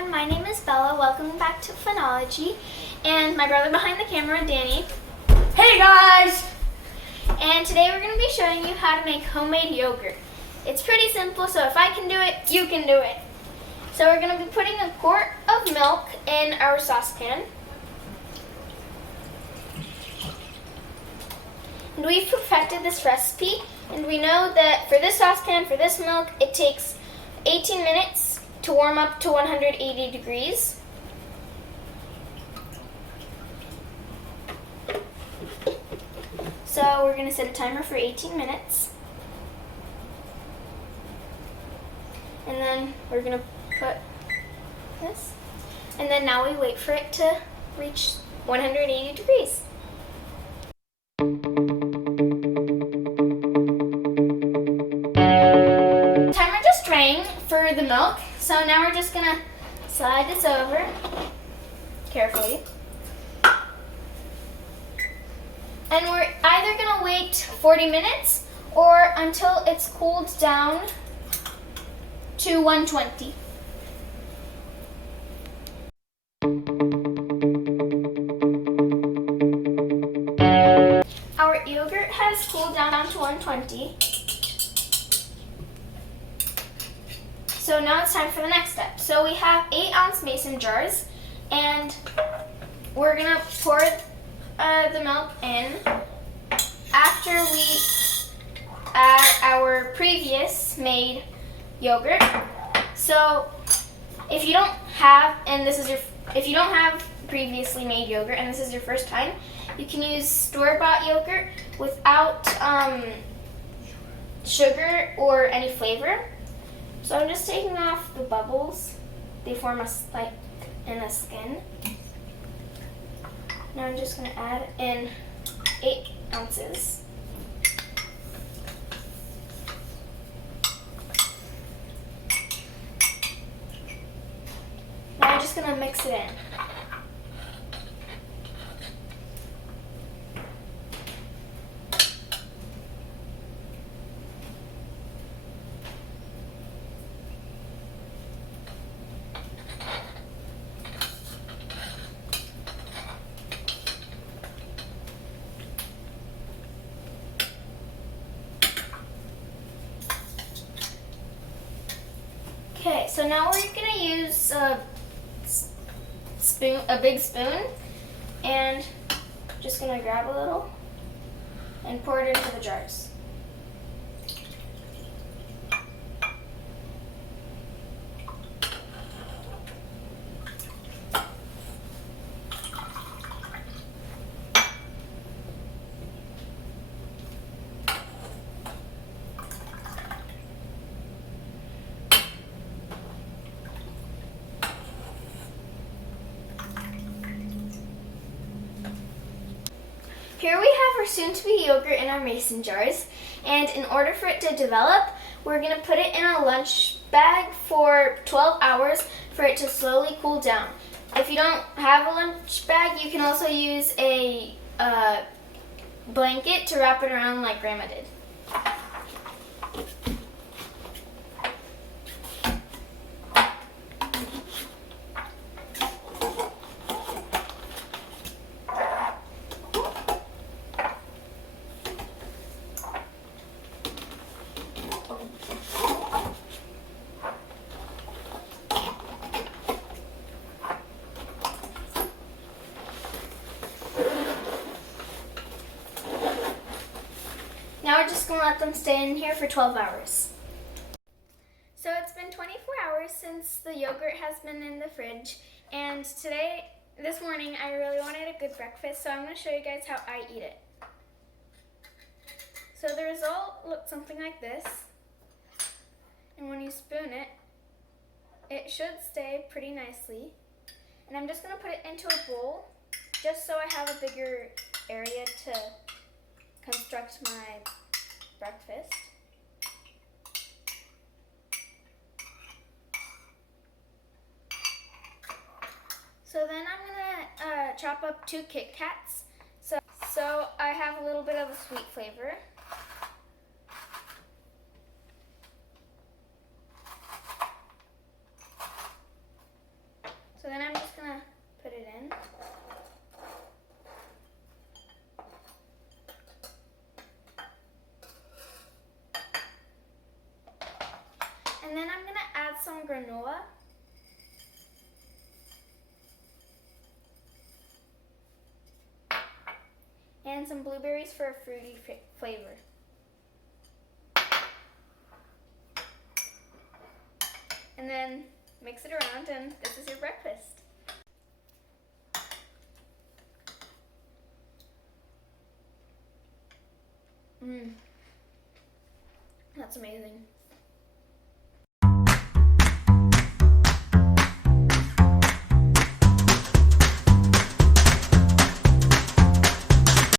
everyone, my name is Bella. Welcome back to Phonology. And my brother behind the camera, Danny. Hey guys! And today we're going to be showing you how to make homemade yogurt. It's pretty simple, so if I can do it, you can do it. So we're going to be putting a quart of milk in our saucepan. And we've perfected this recipe, and we know that for this saucepan, for this milk, it takes 18 minutes to warm up to 180 degrees. So we're going to set a timer for 18 minutes. And then we're going to put this. And then now we wait for it to reach 180 degrees. Timer just rang for the milk. So now we're just gonna slide this over carefully. And we're either gonna wait 40 minutes or until it's cooled down to 120. Our yogurt has cooled down to 120. So now it's time for the next step. So we have 8-ounce mason jars, and we're gonna pour the milk in after we add our previous made yogurt. So if you don't have, if you don't have previously made yogurt and this is your first time, you can use store-bought yogurt without sugar or any flavor. So I'm just taking off the bubbles. They form like in a skin. Now I'm just going to add in 8 ounces. Now I'm just going to mix it in. Okay, so now we're going to use a big spoon, and just going to grab a little and pour it into the jars. Here we have our soon-to-be yogurt in our mason jars, and in order for it to develop, we're going to put it in a lunch bag for 12 hours for it to slowly cool down. If you don't have a lunch bag, you can also use a blanket to wrap it around like Grandma did. Now we're just going to let them stay in here for 12 hours. So it's been 24 hours since the yogurt has been in the fridge, and this morning, I really wanted a good breakfast, so I'm going to show you guys how I eat it. So the result looks something like this, and when you spoon it, it should stay pretty nicely. And I'm just going to put it into a bowl, just so I have a bigger area to construct my breakfast. So then I'm gonna chop up 2 Kit Kats. So I have a little bit of a sweet flavor. And then I'm gonna add some granola. And some blueberries for a fruity flavor. And then mix it around and this is your breakfast. That's amazing.